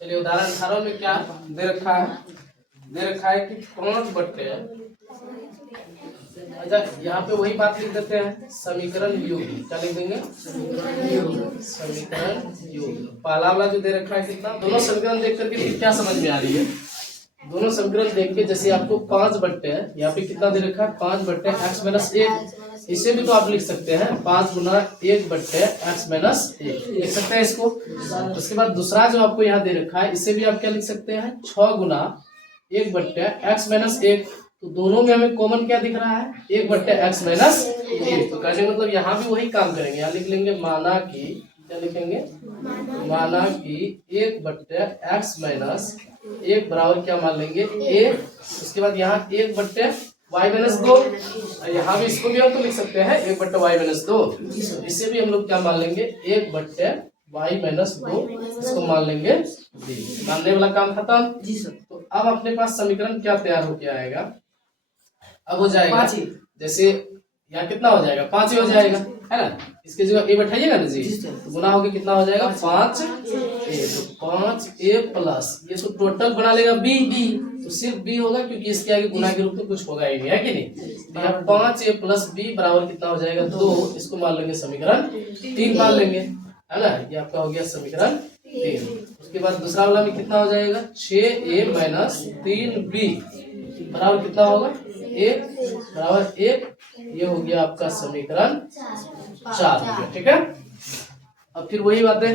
चलिए उदाहरण 18 में क्या दे रखा है? दे रखा है कि 5 बट्टे, अच्छा यहाँ पे वही बात लिख देते हैं, समीकरण युग्म। क्या लिख देंगे? समीकरण युग्म। पहला वाला जो दे रखा है कितना, दोनों समीकरण देख करके क्या समझ में आ रही है? दोनों समीकरण देख के जैसे आपको 5 बट्टे है, यहाँ पे कितना दे रखा है? 5 बट्टे x माइनस 1। इसे भी तो आप लिख सकते हैं 5 गुना 1 बट्टे x माइनस 1, लिख सकते हैं इसको। उसके बाद दूसरा जो आपको यहाँ दे रखा है, इसे भी आप क्या लिख सकते हैं? 6 गुना 1 बट्टे x माइनस 1। तो दोनों में हमें कॉमन क्या दिख रहा है? 1 बट्टे x माइनस 1। तो कहने मतलब यहाँ भी वही काम करेंगे। यहाँ लिख लेंगे माना कि, क्या लिखेंगे? माना कि 1 बट्टे x माइनस 1 बराबर क्या मान लेंगे? 1। उसके बाद यहाँ 1 बट्टे y माइनस 2, यहाँ भी इसको भी हम तो लिख सकते हैं 1 बट्टे y माइनस 2। इसे भी हम लोग क्या मान लेंगे? 1 बट्टे y माइनस 2, इसको मान लेंगे b। मानने वाला काम खत्म जी सर। तो अब अपने पास समीकरण क्या तैयार हो के आएगा? अब हो जाएगा जैसे यहाँ कितना हो जाएगा? 5 ही हो जाएगा, है ना? इसके जगह a बैठाइएगा ना जी, तो गुना होके कितना हो जाएगा? 5a। तो 5a प्लस ये तो टोटल बना लेगा b, तो सिर्फ b होगा क्योंकि इसके आगे गुना के रूप में कुछ होगा ही नहीं, है कि नहीं? तो यहाँ 5a प्लस b बराबर कितना हो जाएगा? 2। इसको मान लेंगे समीकरण 3 मान लेंगे, है ना? ये आपका हो गया समीकरण 3। उसके बाद दूसरा वाला में कितना हो जाएगा? 6a माइनस 3b बराबर कितना होगा? 1 बराबर 1। ये हो गया आपका समीकरण 4, ठीक है। अब फिर वही बातें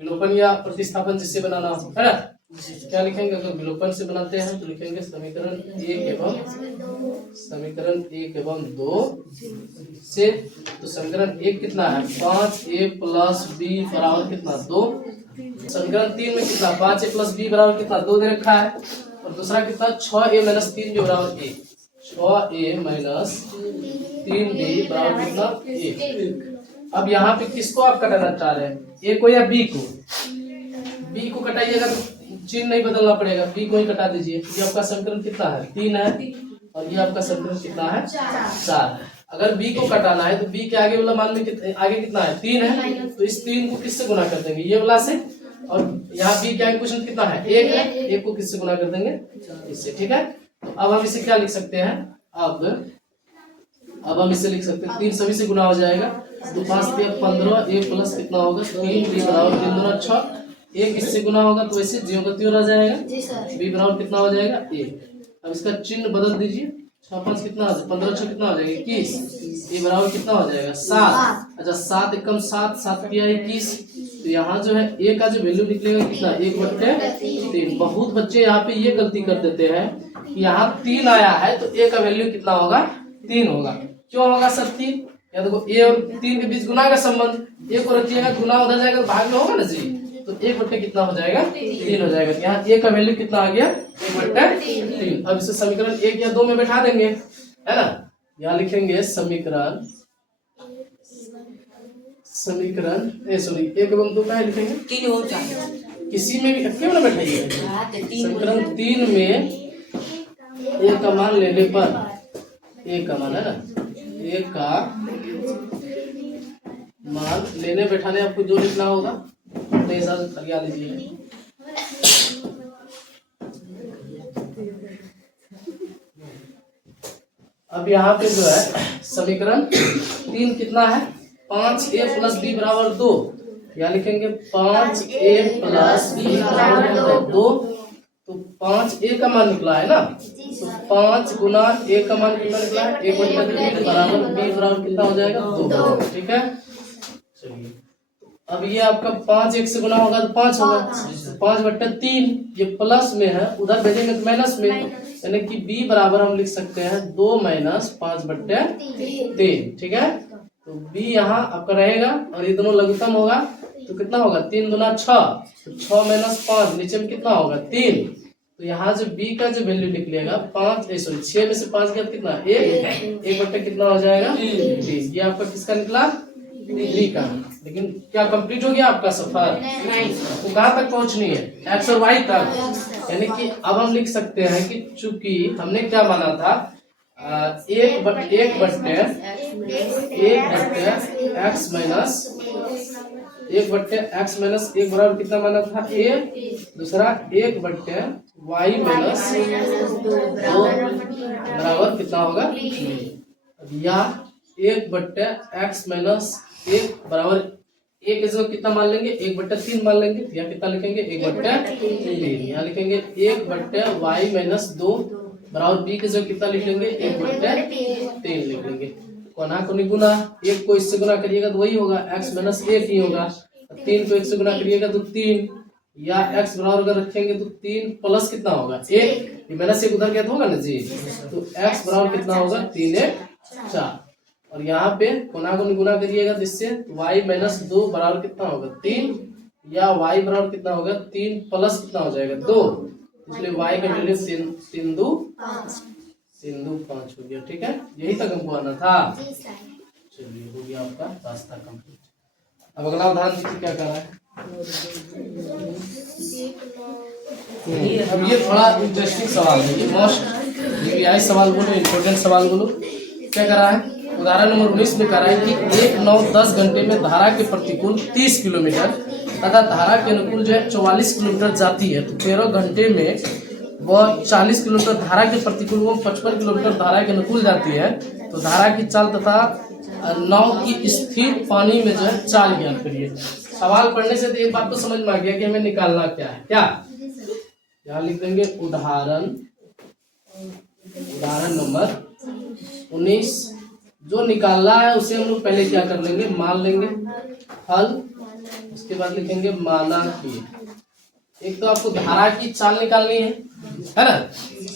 विलोपन या प्रतिस्थापन जिससे बनाना हो, है ना? क्या लिखेंगे? अगर विलोपन से बनाते हैं तो लिखेंगे समीकरण 1 एवं 2 से। तो समीकरण 1 कितना है? 5a प्लस b बराबर कितना? 2। समीकरण 3 में कितना? 5a प्लस b बराबर कितना? 2 दे रखा है। और दूसरा कितना? 6a माइनस 3 जो बराबर 1। 6a माइनस 3b बराबर कितना? 1। अब यहाँ पे किसको आप कटाना चाह रहे हैं? ए को या बी को? बी को कटाइएगा तो चिन्ह नहीं बदलना पड़ेगा, बी को ही कटा दीजिए। ये आपका समीकरण कितना है? 3 है, और ये आपका समीकरण कितना है? 4 है। अगर बी को कटाना है तो बी के आगे वाला मान में आगे कितना है? 3 है, तो इस 3 को किससे गुना कर देंगे? ये वाला से। और यहाँ बी के आगे क्वेश्चन कितना है? 1 है, 1 को किससे गुना कर देंगे? इससे, ठीक है। तो अब हम इसे क्या लिख सकते हैं? अब हम इसे लिख सकते हैं 3 सभी से गुना हो जाएगा। 2 5 15, a प्लस कितना होगा? 3b बराबर 3 दूना 6। 1 इससे गुना होगा तो वैसे ज्यों का त्यों रह जाएगा। b बराबर कितना हो जाएगा? 1। अब इसका चिन्ह बदल दीजिए। 6 5 कितना? 15 6 कितना हो जाएगा? 21। a बराबर कितना हो जाएगा? 7। अच्छा 7 एकम 7, 7 किया 21। तो यहाँ जो है a का जो वैल्यू निकलेगा कितना? 1 बट्टे 3। बहुत बच्चे यहाँ पे ये गलती कर देते हैं कि यहाँ 3 आया है तो a का वैल्यू कितना होगा? 3 होगा। क्यों होगा सर 3? या देखो a और 3 के बीच गुना का संबंध, a को रखिएगा गुना उधर जाएगा तो भाग में होगा ना जी, तो 1 बट्टे कितना हो जाएगा? 3 हो जाएगा। यहाँ a का वैल्यू कितना आ गया? 1 बट्टे 3। अब इसे समीकरण 1 या 2 में बैठा देंगे, है ना? यहाँ लिखेंगे समीकरण 1 एवं 2 का लिखेंगे 3 और 4 किसी में भी क्यों ना बैठाइए। समीकरण 3 में a का मान लेने पर, a का मान है ना, a का मान लेने बैठाने आपको जो लिखना होगा अपने हिसाब से लिखा लीजिए। अब यहाँ पे जो है समीकरण 3 कितना है? 5a प्लस b बराबर 2। यहाँ लिखेंगे 5a प्लस b बराबर 2। तो 5a का मान निकला है ना, तो 5 गुना a का मान कितना निकला है? 1 बट्टे 3 बराबर b बराबर कितना हो जाएगा? 2, ठीक है। चलिए अब ये आपका 5 1 से गुना होगा तो 5 होगा। 5 बट्टे 3 ये प्लस में है, उधर भेजेंगे तो माइनस में, यानी कि b बराबर हम लिख सकते हैं 2 माइनस 5 बट्टे 3, ठीक है। तो b यहाँ आपका रहेगा और ये दोनों लघुत्तम होगा तो कितना होगा? 3 दूना 6, तो 6 माइनस 5 नीचे में कितना होगा? 3। तो यहाँ जो b का जो वैल्यू निकलेगा 6 में से 5 गया कितना? 1 बट्टे कितना हो जाएगा? 3। ये आपका किसका निकला? 3 का। लेकिन क्या कंप्लीट हो गया आपका सफर? तो कहाँ तक पहुंचनी है? x और y तक। यानी कि अब हम लिख सकते हैं कि चूंकि हमने क्या माना था, 1 बट्टे x माइनस 1 बट्टे x माइनस 1 बराबर कितना माना था, a। दूसरा 1 बट्टे y माइनस 2 बराबर कितना होगा, या 1 बट्टे x माइनस 1 बराबर एक की जगह कितना मान लेंगे, 1/3 मान लेंगे, या कितना लिखेंगे 1/3। यहाँ लिखेंगे 1/y माइनस 2 बराबर b की जगह कितना लिख लेंगे, 1/3 लिख लेंगे। कोना को नहीं गुना, 1 को इससे गुना करिएगा तो वही होगा, x माइनस 1 ही होगा। 3 को 1 से गुना करिएगा तो 3, या x बराबर अगर रखेंगे तो 3 प्लस कितना होगा 1, ये माइनस 1 उधर गया तो होगा ना जी। तो x बराबर कितना होगा 3 1 4, और यहाँ पे कोना को गुना करिएगा तो इससे y माइनस 2 बराबर कितना होगा 3, या y बराबर कितना होगा 3 प्लस कितना हो जाएगा 2, इसलिए y का वैल्यू 3 2 5 हो गया। ठीक है, यही तक हमको आना था। चलिए हो गया आपका रास्ता कंप्लीट। अब अगला उदाहरण देखिए क्या कर रहा है। अब ये थोड़ा इंटरेस्टिंग सवाल है, ये मोस्ट यूपीआई सवाल बोलो, इम्पोर्टेंट सवाल बोलो। क्या कर रहा है, उदाहरण नंबर 19 में कर रहा है कि 1 9 10 घंटे में धारा के प्रतिकूल 30 किलोमीटर तथा धारा के अनुकूल जो है 44 किलोमीटर जाती है, तो 13 घंटे में वह 40 किलोमीटर धारा के प्रतिकूल वो 55 किलोमीटर धारा के अनुकूल जाती है, तो धारा की चाल तथा नाव की स्थिर पानी में जो है चाल ज्ञात करिए। सवाल पढ़ने से तो एक बात तो समझ में आ गया कि हमें निकालना क्या है। क्या यहाँ लिख देंगे, उदाहरण नंबर 19 जो निकालना है उसे हम लोग पहले क्या कर लेंगे, मान लेंगे हल, उसके बाद लिखेंगे माना कि। एक तो आपको धारा की चाल निकालनी है ना,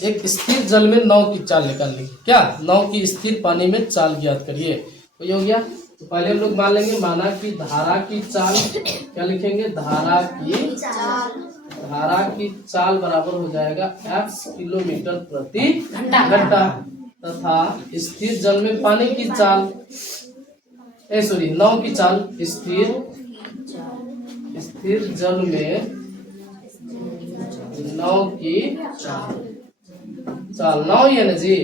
एक स्थिर जल में नाव की चाल निकालनी है। क्या, नाव की स्थिर पानी में चाल ज्ञात करिए, तो ये हो गया। तो पहले हम लोग मान लेंगे माना कि धारा की चाल, क्या लिखेंगे, धारा की चाल बराबर हो जाएगा x किलोमीटर प्रति घंटा, तथा स्थिर जल में पानी की चाल, नाव की चाल, स्थिर जल में नाव की चाल, नाव ही है ना जी।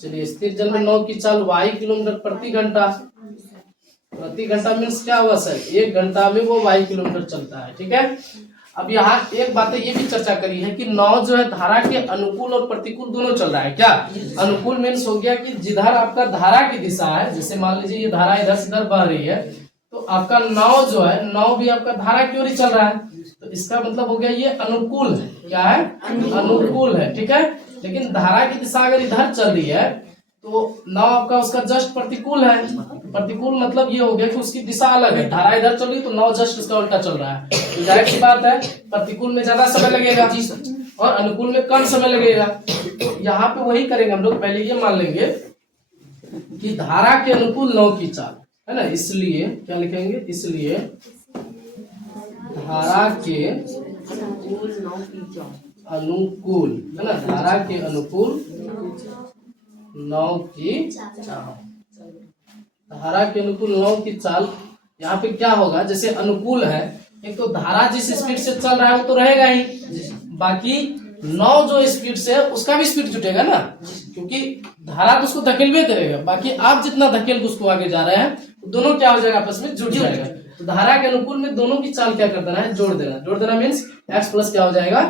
चलिए, स्थिर जल में नाव की चाल y किलोमीटर प्रति घंटा, मीन्स क्या हुआ सर, 1 घंटा में वो y किलोमीटर चलता है। ठीक है, अब यहाँ एक बात ये भी चर्चा करी है कि नाव जो है धारा के अनुकूल और प्रतिकूल दोनों चल रहा है। क्या, अनुकूल मीन्स हो गया कि जिधर आपका धारा की दिशा है, जैसे मान लीजिए ये धारा इधर से इधर बह रही है, तो आपका नाव जो है, नाव भी आपका धारा की ओर ही चल रहा है, तो इसका मतलब हो गया ये अनुकूल है। क्या है, अनुकूल है। ठीक है, लेकिन धारा की दिशा अगर इधर चल रही है तो नाव आपका उसका जस्ट प्रतिकूल है। प्रतिकूल मतलब ये हो गया कि उसकी दिशा अलग है, धारा इधर चल रही तो नाव जस्ट उसका उल्टा चल रहा है। तो जाहिर सी बात है, प्रतिकूल में ज्यादा समय लगेगा और अनुकूल में कम समय लगेगा। तो यहाँ पे वही करेंगे हम लोग, पहले ये मान लेंगे कि धारा के अनुकूल नाव की चाल है ना, इसलिए क्या लिखेंगे, इसलिए धारा के अनुकूल है ना, धारा के अनुकूल नाव की चाल, धारा के अनुकूल नाव की चाल। यहाँ पे क्या होगा, जैसे अनुकूल है, एक तो धारा जिस स्पीड से चल रहा है वो तो रहेगा ही, बाकी नाव जो स्पीड से है उसका भी स्पीड जुटेगा ना, क्योंकि धारा तो उसको धकेलवे करेगा, बाकी आप जितना धकेल के उसको आगे जा रहे हैं दोनों क्या हो जाएगा, आपस में जुट जाएगा। तो धारा के अनुकूल में दोनों की चाल क्या कर देना है, जोड़ देना। जोड़ देना मीन्स x प्लस क्या हो जाएगा,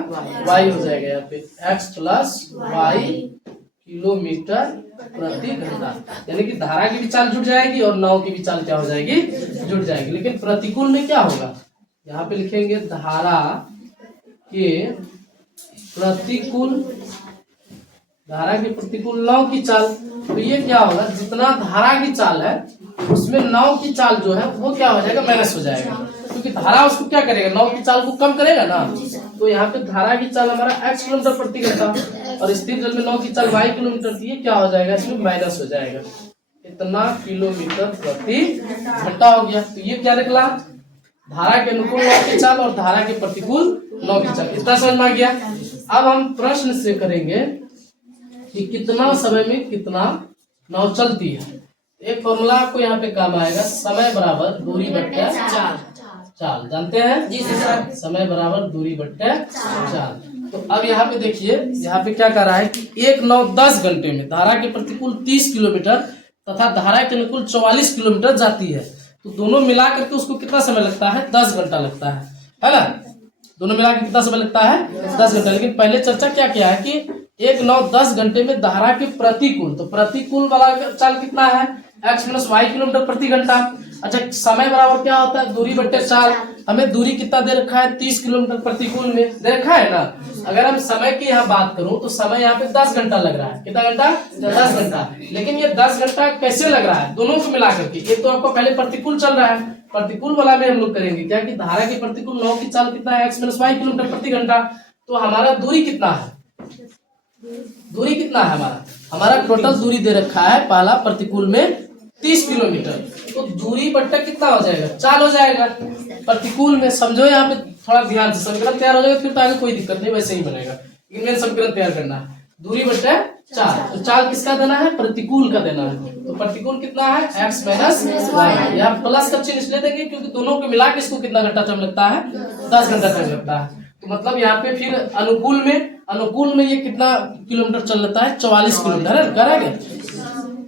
y हो जाएगा। यहाँ पे x प्लस y किलोमीटर प्रति घंटा, यानी कि धारा की भी चाल जुट जाएगी और नाव की भी चाल क्या हो जाएगी, जुट जाएगी। लेकिन प्रतिकूल में क्या होगा, यहाँ पे लिखेंगे धारा के प्रतिकूल, धारा के प्रतिकूल नाव की चाल। तो ये क्या होगा, जितना धारा की चाल है उसमें नाव की चाल जो है वो क्या हो जाएगा, माइनस हो जाएगा, क्योंकि धारा उसको क्या करेगा, नाव की चाल को कम करेगा ना। तो यहाँ पे धारा की चाल हमारा x किलोमीटर प्रति घंटा और स्थिर जल में नाव की चाल y किलोमीटर थी, ये क्या हो जाएगा, इसमें माइनस हो जाएगा, इतना किलोमीटर प्रति घंटा हो गया। तो ये क्या निकला, धारा के अनुकूल नाव की चाल और धारा के प्रतिकूल नाव की चाल। इतना समझ में आ गया। अब हम प्रश्न से करेंगे कि कितना समय में कितना नाव चलती है। एक फॉर्मूला आपको यहाँ पे काम आएगा, समय बराबर दूरी बट्टे चाल, जानते हैं जी सर, समय बराबर दूरी बट्टे चाल। तो अब यहाँ पे देखिए, यहाँ पे क्या कर रहा है कि 1 9 10 घंटे में धारा के प्रतिकूल 30 किलोमीटर तथा धारा के अनुकूल 44 किलोमीटर जाती है। तो दोनों मिला करके उसको कितना समय लगता है? 10 घंटा लगता है ना? दोनों मिला के कितना समय लगता है? 10 घंटा। लेकिन पहले चर्चा क्या किया है कि 1, 9, 10 घंटे में धारा के प्रतिकूल, तो प्रतिकूल वाला चाल कितना है? x - y किलोमीटर प्रति घंटा। अच्छा, समय बराबर क्या होता है? दूरी बट्टे चाल। हमें दूरी कितना दे रखा है? 30 किलोमीटर प्रतिकूल में दे रखा है ना। अगर हम समय की यहाँ बात करूं तो समय यहाँ पे 10 घंटा लग रहा है। कितना घंटा? 10 घंटा। लेकिन ये 10 घंटा कैसे लग रहा है? दोनों को मिला करके। ये तो आपको पहले प्रतिकूल चल रहा है, प्रतिकूल वाला में हम लोग करेंगे क्या कि धारा के प्रतिकूल लौ की चाल कितना है? x - y किलोमीटर प्रति घंटा। तो हमारा दूरी कितना है? दूरी कितना है हमारा टोटल दूरी दे रखा है पहला प्रतिकूल में 30 किलोमीटर। तो दूरी बट्टा कितना हो जाएगा? चाल हो जाएगा प्रतिकूल में। समझो यहाँ पे थोड़ा ध्यान से, समीकरण तैयार हो जाएगा फिर तो आगे कोई दिक्कत नहीं, वैसे ही बनेगा। लेकिन मेन समीकरण तैयार करना है। दूरी बट्टा चाल, तो चाल किसका देना है? प्रतिकूल का देना है। तो प्रतिकूल कितना है? x - y। यहाँ प्लस का चिन्ह इसलिए देंगे क्योंकि दोनों को मिला के इसको कितना घंटा टाइम लगता है? 10 घंटा टाइम लगता है। तो मतलब यहाँ पे फिर अनुकूल में ये कितना किलोमीटर चल लेता है? 44 किलोमीटर है। करेंगे?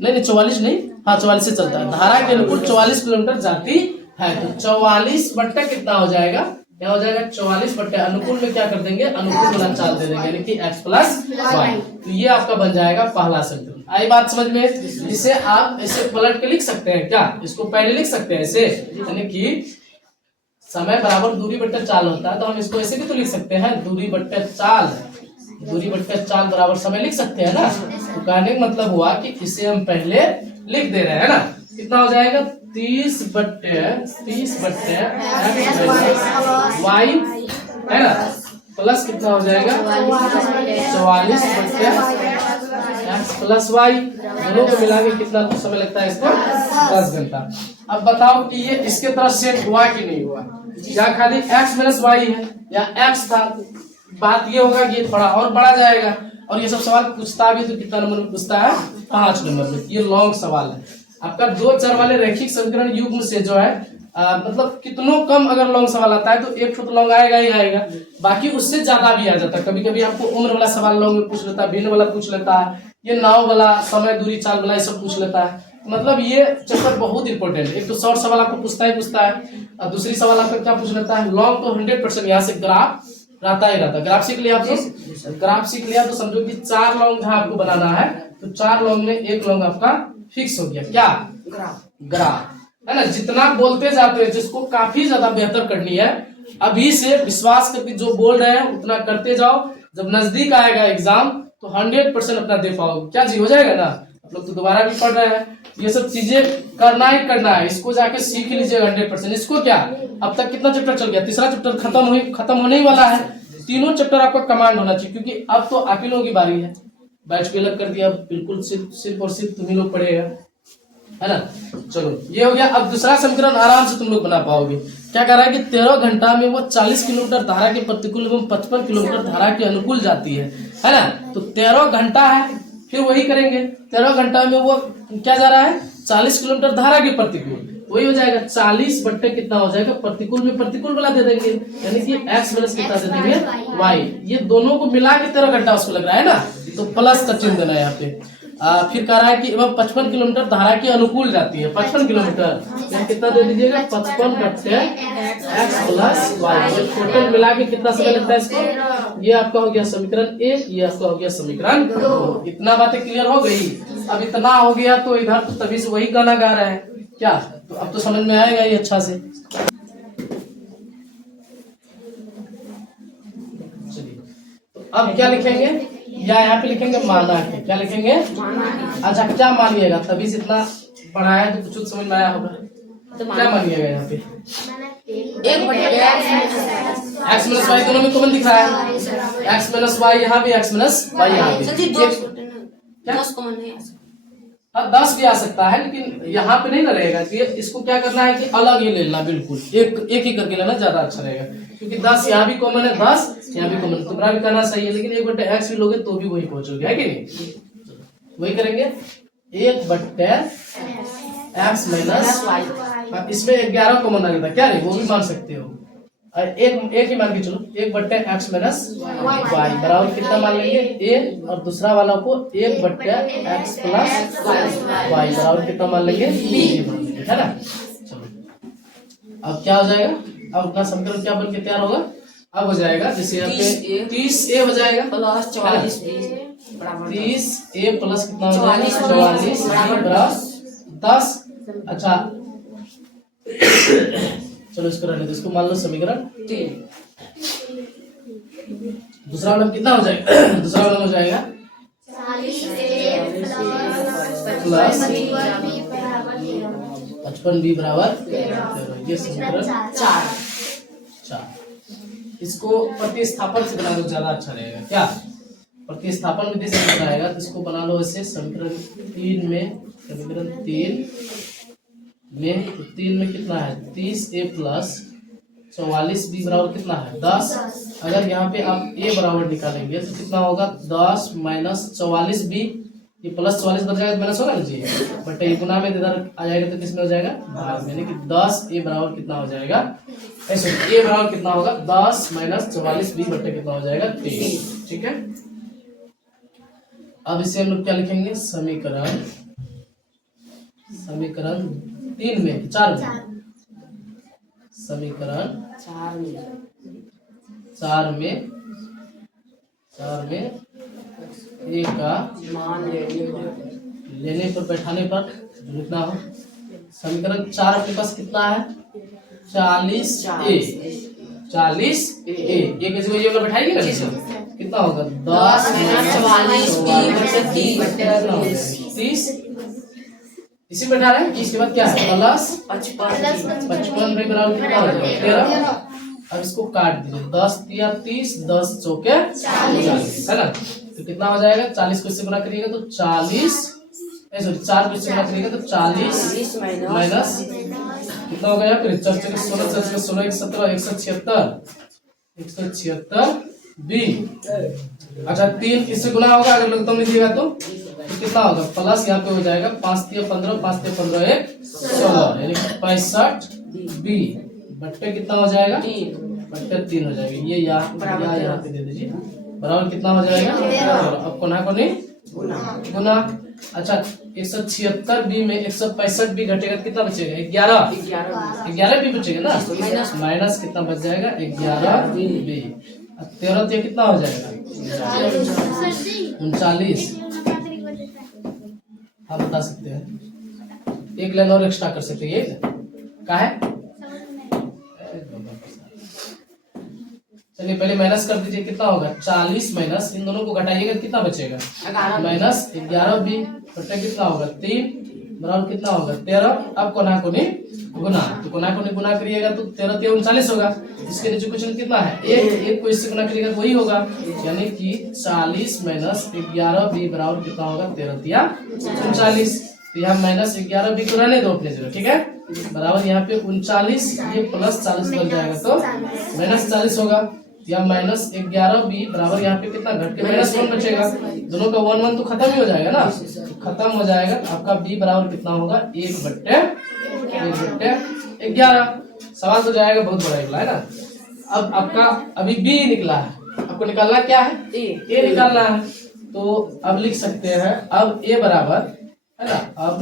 नहीं 44 नहीं, हाँ 44 से चलता है। धारा के अनुकूल 44 किलोमीटर जाती है। तो 44 बट्टा कितना हो जाएगा? क्या हो जाएगा? 44 बट्टे अनुकूल में क्या कर देंगे? अनुकूल वाला चाल दे देंगे, यानी कि x + y। तो ये आपका बन जाएगा पहला समीकरण। आई बात समझ में? जिसे आप ऐसे पलट के लिख सकते हैं क्या? इसको पहले लिख सकते हैं ऐसे, यानी कि समय बराबर दूरी बट्टे चाल होता है। तो हम इसको ऐसे भी तो लिख सकते हैं, दूरी बट्टे चाल बराबर समय लिख सकते हैं ना। तो कहने का मतलब हुआ कि इसे हम पहले लिख दे रहे हैं ना। कितना हो जाएगा? 30 बट्टे y है ना, प्लस कितना हो जाएगा? 44 बट्टे x + y। दोनों को मिला के कितना समय लगता है इसको? 10 घंटा। अब बताओ कि ये इसके तरह सेट हुआ कि नहीं हुआ? या खाली x - y है या x था? बात ये होगा कि ये थोड़ा और बढ़ा जाएगा। और ये सब सवाल पूछता भी तो कितना नंबर में पूछता है? 5 नंबर में। ये लॉन्ग सवाल है आपका। 2 चर वाले रैखिक समीकरण युग्म से जो है मतलब कितनों कम अगर लॉन्ग सवाल आता है तो एक तो लॉन्ग आएगा ही आएगा, बाकी उससे ज्यादा भी आ जाता है। कभी कभी आपको उम्र वाला सवाल लॉन्ग में पूछ लेता है, भिन्न वाला पूछ लेता है, ये नाव वाला, समय दूरी चाल वाला, ये सब पूछ लेता है। मतलब ये चैप्टर बहुत इंपॉर्टेंट है। एक तो शॉर्ट सवाल आपको पूछता है और दूसरी सवाल आपका क्या पूछ लेता है? लॉन्ग तो 100% यहाँ से ग्राफ रहता ही रहता है। ग्राफ सीख लिया आपने? ग्राफ सीख लिया तो समझो कि 4 लॉन्ग जहाँ आपको बनाना है तो 4 लॉन्ग में 1 लॉन्ग आपका फिक्स हो गया। क्या? ग्राफ है ना। जितना बोलते जाते हैं, जिसको काफी ज्यादा बेहतर करनी है, अभी से विश्वास करके जो बोल रहे हैं उतना करते जाओ। जब नजदीक आएगा एग्जाम तो 100% अपना दे पाओगे। क्या जी? हो जाएगा ना। आप लोग तो दोबारा भी पढ़ रहे हैं, ये सब चीजें करना ही करना है। इसको जाके सीख लीजिएगा 100%। इसको क्या, अब तक कितना चैप्टर चल गया? तीसरा चैप्टर खत्म होने ही वाला है। तीनों चैप्टर आपका कमांड होना चाहिए, क्योंकि अब तो आप ही लोगों की बारी है। बैच पे अलग कर दिया, बिल्कुल सिर्फ और सिर्फ तुम ही लोग पढ़ेगा, है ना। चलो ये हो गया। अब दूसरा समीकरण आराम से तुम लोग बना पाओगे। क्या कह रहा है कि 13 घंटा में वो 40 किलोमीटर धारा के प्रतिकूल एवं 55 किलोमीटर धारा के अनुकूल जाती है ना। तो 13 घंटा है, फिर वही करेंगे। 13 घंटा में वो क्या जा रहा है? 40 किलोमीटर धारा के प्रतिकूल, वही हो जाएगा 40 बट्टे कितना हो जाएगा? प्रतिकूल में प्रतिकूल वाला दे देंगे, यानी कि x - कितना दे देंगे? y। ये दोनों को मिला के 13 घंटा उसको लग रहा है ना, तो प्लस का चिन्ह देना है यहाँ पे। फिर कह रहा है कि एवं 55 किलोमीटर धारा के अनुकूल जाती है। 55 किलोमीटर कितना दे दीजिएगा? 55 बट्टे x + y। टोटल मिला के कितना समय लगता है इसको? ये आपका हो गया समीकरण 1, ये आपका हो गया समीकरण 2। इतना बातें क्लियर हो गई। अब इतना हो गया तो इधर तो तभी से वही गाना गा रहा है क्या? तो अब तो समझ में आएगा ये अच्छा से। चलिए तो अब क्या लिखेंगे? या यहाँ पे लिखेंगे माना है। क्या लिखेंगे? अच्छा, क्या मानिएगा? तभी से इतना पढ़ाया तो कुछ समझ में आया होगा। तो क्या मानिएगा यहाँ पे? x - y दोनों में कॉमन दिख रहा है। x - y यहाँ भी, x - y यहाँ भी। क्या? 10 भी आ सकता है, लेकिन यहाँ पे नहीं ना रहेगा। कि इसको क्या करना है कि अलग ही लेना, बिल्कुल एक ही करके लेना ज्यादा अच्छा रहेगा। क्योंकि 10 यहाँ भी कॉमन है, 10 यहाँ भी कॉमन। तुम्हारा भी करना सही है, लेकिन 1 बट्टे x भी लोगे तो भी वही पहुंचोगे, है कि नहीं? वही करेंगे 1 बट्टे x - y। इसमें 11 कॉमन आ गया था क्या? नहीं, वो भी मान सकते हो। एक ही मान के चलो, 1 बट्टे x - y बराबर कितना मान लेंगे? a। और दूसरा वाला को 1 बट्टे x + y बराबर कितना मान लेंगे? b मान लेंगे, है ना। चलो अब क्या हो जाएगा, अब अपना समीकरण क्या बन के तैयार होगा, अब हो जाएगा जैसे यहाँ पे 30A हो जाएगा प्लस 44 30A प्लस कितना हो जाएगा 44 बराबर 10। अच्छा चलो इसको रहने दो, इसको मान लो समीकरण 3। दूसरा वाला कितना हो जाएगा, दूसरा वाला हो जाएगा प्लस 55B बराबर 13। ये समीकरण 4। इसको प्रतिस्थापन से बना लो, ज्यादा अच्छा रहेगा। क्या प्रतिस्थापन विधि से बनाएगा तो इसको बना लो ऐसे, समीकरण 3 में, समीकरण 3 में कितना है 30A प्लस 44B बराबर कितना है 10। अगर यहाँ पे आप A बराबर निकालेंगे तो कितना होगा 10 माइनस 44B, ये प्लस 44 बन जाएगा, माइनस होगा ना जी, बट ये गुना में इधर आ जाएगा तो किसमें हो जाएगा भाग में, यानी कि 10A बराबर कितना हो जाएगा, ऐसे A बराबर कितना होगा 10 माइनस 44B बटे कितना हो जाएगा 3। ठीक है, अब इसे हम लोग क्या लिखेंगे, समीकरण 3 में 4 में, समीकरण 4 में ए का मान लेने पर बैठाने पर लिखना हो। समीकरण 4 आपके पास कितना है 40A, 40A ये कैसे ये वाला बैठाएंगे ना, कितना होगा 10 माइनस 30 इसी बैठा रहे हैं। इसके बाद क्या है प्लस 55 भी बराबर कितना हो जाएगा 13। अब इसको काट दीजिए, 10 या 30, 10 चौके 40 है ना, तो कितना हो जाएगा 40 को इससे गुना करिएगा तो 40, सॉरी 4 को इससे गुना करिएगा तो 40 माइनस कितना हो गया फिर 4 16 16 17 176 बी। अच्छा 3 इससे गुना होगा, अगर लगता में दिएगा तो कितना होगा प्लस यहाँ पे हो जाएगा 5 3 15 5 3 15 1 16 यानी 65B बट्टे कितना हो जाएगा बट्टे 3 हो जाएगा। ये यहाँ पे दे दीजिए बराबर कितना हो जाएगा, अब कोना को नहीं गुना। अच्छा 176B में 165B घटेगा कितना बचेगा 11B बचेगा ना, माइनस कितना बच जाएगा 11B। 13 तो कितना हो जाएगा 39। आप बता सकते हैं, एक लाइन और एक्स्ट्रा कर सकते हैं, ये क्या है, चलिए पहले माइनस कर दीजिए, कितना होगा 40 माइनस इन दोनों को घटाइएगा कितना बचेगा माइनस 11B बटे कितना होगा 3 बराबर कितना होगा 13। अब कोना को नहीं गुना, तो कोना को नहीं गुना करिएगा तो 13 3 39 होगा। इसके नीचे क्वेश्चन कितना है एक को इससे गुना करिएगा तो वही होगा, यानी कि 40 माइनस 11B बराबर कितना होगा 13 3 39। तो यहाँ माइनस 11B को रहने दो अपने जगह, ठीक है, बराबर यहाँ पे 39, ये प्लस 40 बन जाएगा तो माइनस 40 होगा। या माइनस 11B बराबर यहाँ पे कितना घट के माइनस 1 बचेगा, दोनों का 1 1 तो खत्म ही हो जाएगा ना, तो खत्म हो जाएगा। आपका B बराबर कितना होगा 1 बट्टे 11। सवाल तो जाएगा बहुत बड़ा निकला है ना। अब आपका अभी B निकला है, आपको निकालना क्या है A निकालना है, तो अब लिख सकते हैं अब A बराबर है ना, अब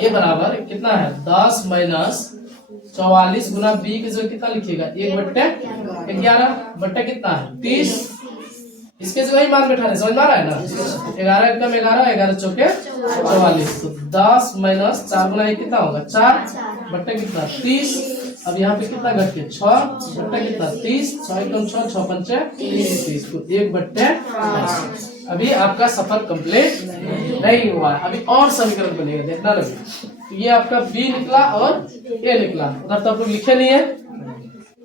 A बराबर कितना है 10 माइनस 44 गुना B की जगह कितना लिखिएगा 1 बट्टे 11 बट्टे कितना है 30। इसके जगह ही मान बैठा रहे, समझ में आ रहा है ना, 11 एकदम 11 चौके 44, तो 10 माइनस 4 गुना कितना होगा 4 बट्टे कितना 30। अब यहाँ पे कितना घट के 6 बट्टे कितना 30, 6 एकदम 6 6 पंचे 30, तो 1 बट्टे 10। अभी आपका सफर कंप्लीट नहीं हुआ है, अभी और समीकरण बनेगा, देखना लगे। तो ये आपका B निकला और A निकला, उधर तो आप लोग लिखे नहीं है,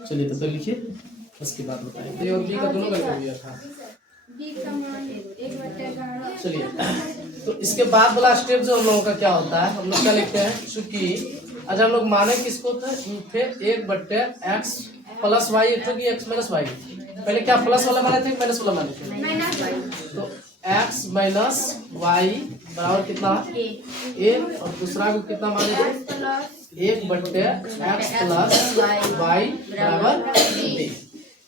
चलिए तो फिर लिखिए उसके बाद बताएंगे। और B का दोनों का लिख दिया था, चलिए। तो इसके बाद वाला स्टेप जो हम लोगों का क्या होता है, हम लोग क्या लिखते हैं, चूंकि आज हम लोग माने किसको था फिर 1 बट्टे x प्लस वाई कि x माइनस वाई, पहले क्या प्लस वाला माने थे माइनस वाला माने थे, तो x माइनस वाई बराबर कितना a, और दूसरा को कितना माने थे 1 बट्टे x प्लस वाई बराबर b।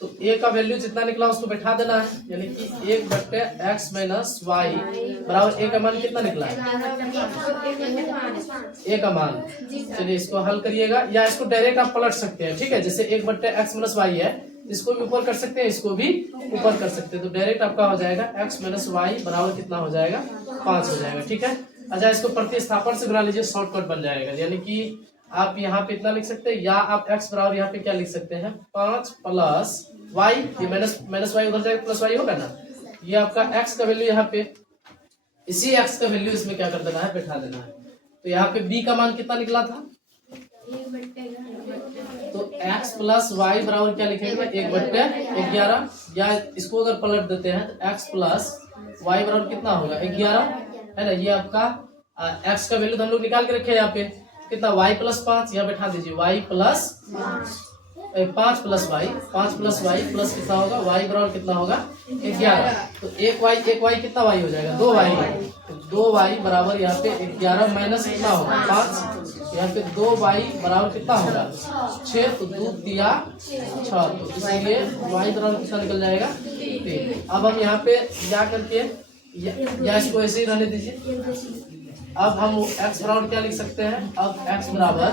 तो a का वैल्यू जितना निकला उसको बैठा देना है, यानी कि 1/x माइनस वाई बराबर a का मान कितना निकला है, a का मान। चलिए इसको हल करिएगा, या इसको डायरेक्ट आप पलट सकते हैं, ठीक है। जैसे 1/x माइनस वाई है, इसको भी ऊपर कर सकते हैं, इसको भी ऊपर कर सकते हैं, तो डायरेक्ट आपका हो जाएगा x माइनस वाई बराबर कितना हो जाएगा, 5 हो जाएगा, ठीक है। अच्छा, इसको प्रतिस्थापन से बना लीजिए, शॉर्टकट बन जाएगा, यानी कि आप यहाँ पे इतना लिख सकते हैं, या आप x बराबर यहाँ पे क्या लिख सकते हैं, 5 प्लस वाई, ये माइनस वाई उधर जाएगा, प्लस वाई होगा ना। ये आपका x का वैल्यू यहाँ पे, इसी x का वैल्यू इसमें क्या कर देना है, बैठा देना है। तो यहाँ पे b का मान कितना निकला था, तो x प्लस वाई बराबर क्या लिखेंगे, 1/11, या इसको अगर पलट देते हैं तो x प्लस वाई बराबर कितना होगा, 11 है ना। ये आपका x का वैल्यू तो हम लोग निकाल के रखे हैं यहाँ पे, कितना y प्लस 5, यहाँ बैठा दीजिए y plus 5 plus y, 5 plus y plus कितना होगा, y बराबर कितना होगा, 11। तो एक y कितना y हो जाएगा, 2y, तो 2y बराबर यहाँ पे 11 माइनस कितना होगा, 5, यहाँ पे 2y बराबर कितना होगा, 6, तो 2 दिया 6, तो इसलिए y बराबर कितना निकल जाएगा, 3। अब हम यहाँ पे जा करके या इसको ऐसे ही रहने दीजिए। अब हम x बराबर क्या लिख सकते हैं, अब x बराबर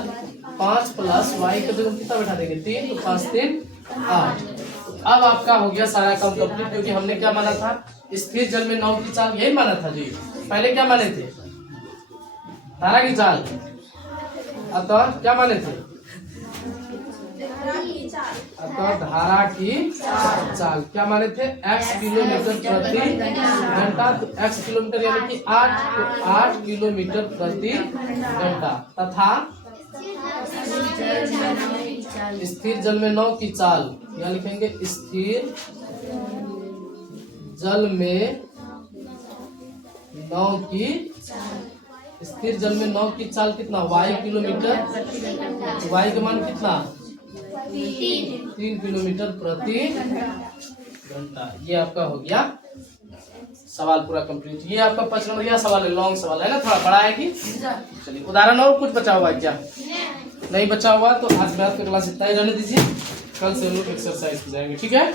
5 प्लस वाई के जगह कितना बैठा देंगे, 3, तो 5 3 8। तो अब आपका हो गया सारा काम कंप्लीट, क्योंकि हमने क्या माना था, स्थिर जल में नाव की चाल, यही माना था जी। पहले क्या माने थे, धारा की चाल, अतः क्या माने थे, अतः धारा की चाल क्या माने थे, x किलोमीटर प्रति घंटा, तो x किलोमीटर यानी कि 8 किलोमीटर प्रति घंटा, तथा स्थिर जल में नाव की चाल, क्या लिखेंगे, स्थिर जल में नाव की, स्थिर जल में नाव की चाल कितना, y किलोमीटर, y का मान कितना, 3 किलोमीटर प्रति घंटा। ये आपका हो गया सवाल पूरा कंप्लीट। ये आपका 5 नंबर सवाल है, लॉन्ग सवाल है ना, थोड़ा बड़ा है कि। चलिए उदाहरण और कुछ बचा हुआ है क्या, नहीं बचा हुआ, तो आज मैथ का क्लास इतना ही रहने दीजिए, कल से हम लोग एक्सरसाइज जाएंगे, ठीक है।